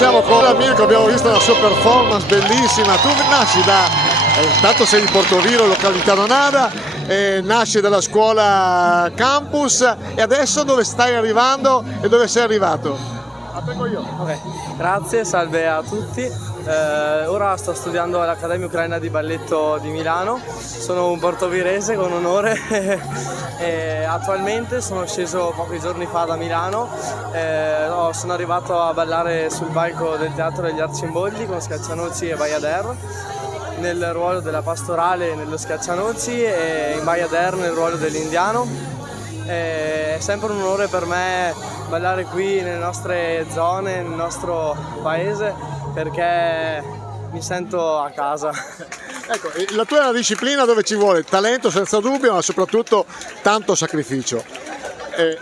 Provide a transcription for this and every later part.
siamo con Mirko, abbiamo visto la sua performance bellissima. Tu nasci tanto sei di Portoviro, località Nonada, nasci dalla scuola Campus e adesso dove stai arrivando e dove sei arrivato? La prego io. Okay. Grazie, salve a tutti. Ora sto studiando all'Accademia Ucraina di Balletto di Milano, sono un portovirese con onore e attualmente sono sceso pochi giorni fa da Milano, sono arrivato a ballare sul palco del Teatro degli Arcimboldi con Schiaccianoci e Bajader nel ruolo della pastorale nello Schiaccianoci e in Bajader nel ruolo dell'indiano. È sempre un onore per me ballare qui nelle nostre zone, nel nostro paese, perché mi sento a casa. Ecco, la tua è una disciplina dove ci vuole talento senza dubbio, ma soprattutto tanto sacrificio.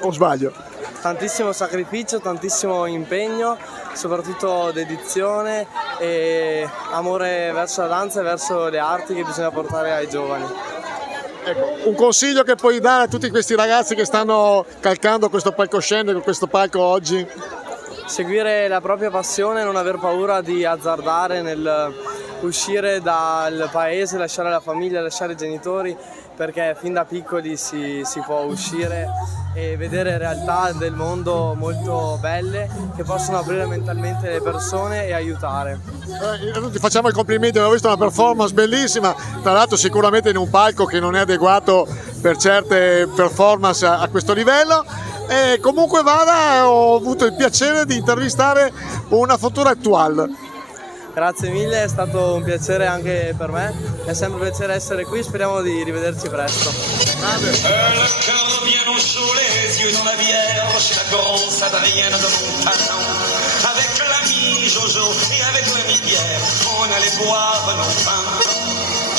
O sbaglio? Tantissimo sacrificio, tantissimo impegno, soprattutto dedizione e amore verso la danza e verso le arti che bisogna portare ai giovani. Ecco, un consiglio che puoi dare a tutti questi ragazzi che stanno calcando questo palcoscenico, questo palco oggi? Seguire la propria passione, non aver paura di azzardare nel uscire dal paese, lasciare la famiglia, lasciare i genitori, perché fin da piccoli si può uscire e vedere realtà del mondo molto belle che possono aprire mentalmente le persone e aiutare. Ti facciamo i complimenti, abbiamo visto una performance bellissima, tra l'altro sicuramente in un palco che non è adeguato per certe performance a questo livello. E comunque vada, ho avuto il piacere di intervistare una futura attuale. Grazie mille, è stato un piacere anche per me, è sempre un piacere essere qui, speriamo di rivederci presto. Grande. Le cœur bien au chaud, les yeux dans la vierge, la grosse Adrienne de Montalon. Avec l'ami Jojo et avec l'ami Pierre, on allait boire nos vins.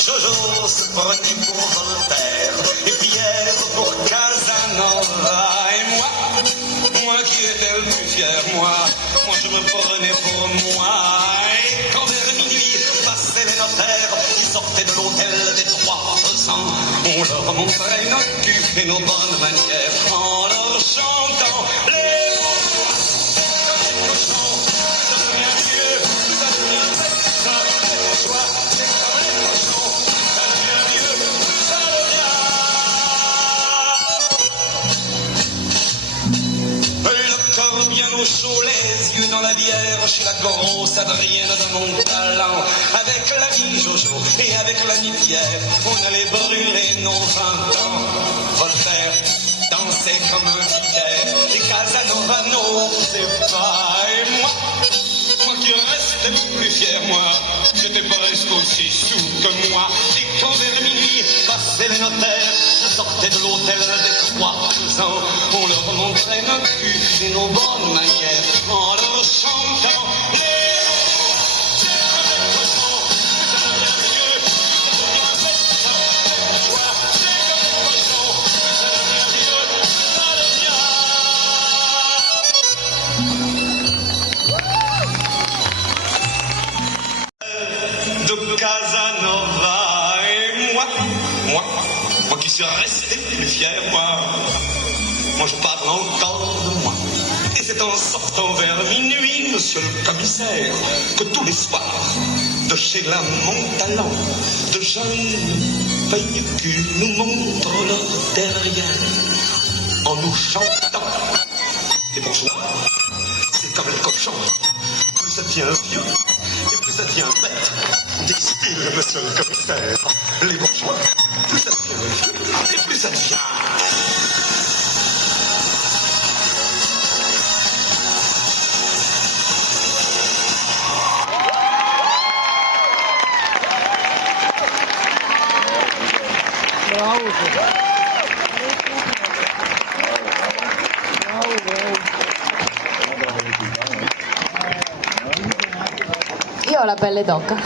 Jojo se prenait pour Voltaire et Pierre pour Casanova. Et moi qui étais le plus fier, moi je me prenais pour moi. Et quand vers minuit passaient les notaires qui sortaient de l'hôtel des 300, on leur montrait nos culs et nos bonnes manières en leur chantant les mots comme des cochons. Ça devient vieux, ça devient bête, ça devient joie. C'est comme les cochons, ça devient vieux, ça devient. Le corps bien au chaud, les yeux dans la bière, chez la grosse Adrienne de Montalon. Avec l'ami Jojo et avec l'ami Pierre, on allait brûler nos 20 ans. Voltaire dansait comme un vicaire, et Casanova n'osait pas. Et moi qui restais plus fier, moi, j'étais presque aussi sous que moi. Et quand vers minuit passaient les notaires, sortaient de l'hôtel des 3 ans, on leur montrait nos culs et nos bonnes manières en leur chantant les mots. C'est comme des cochons, ça devient vieux, ça devient bête, ça devient joie. C'est comme des cochons, ça devient vieux, ça devient. De Casanova et moi qui suis resté plus fier, moi je parle encore de moi. Et c'est en sortant vers minuit, monsieur le commissaire, que tous les soirs, de chez la Montalon, de jeunes pellicules nous montrent leur derrière, en nous chantant. Et bonjour, c'est comme les cochons, plus ça devient vieux, et plus ça devient bête. On distille, monsieur le commissaire, les bourgeois, plus ça devient vieux, et plus ça devient. Io ho la pelle d'oca.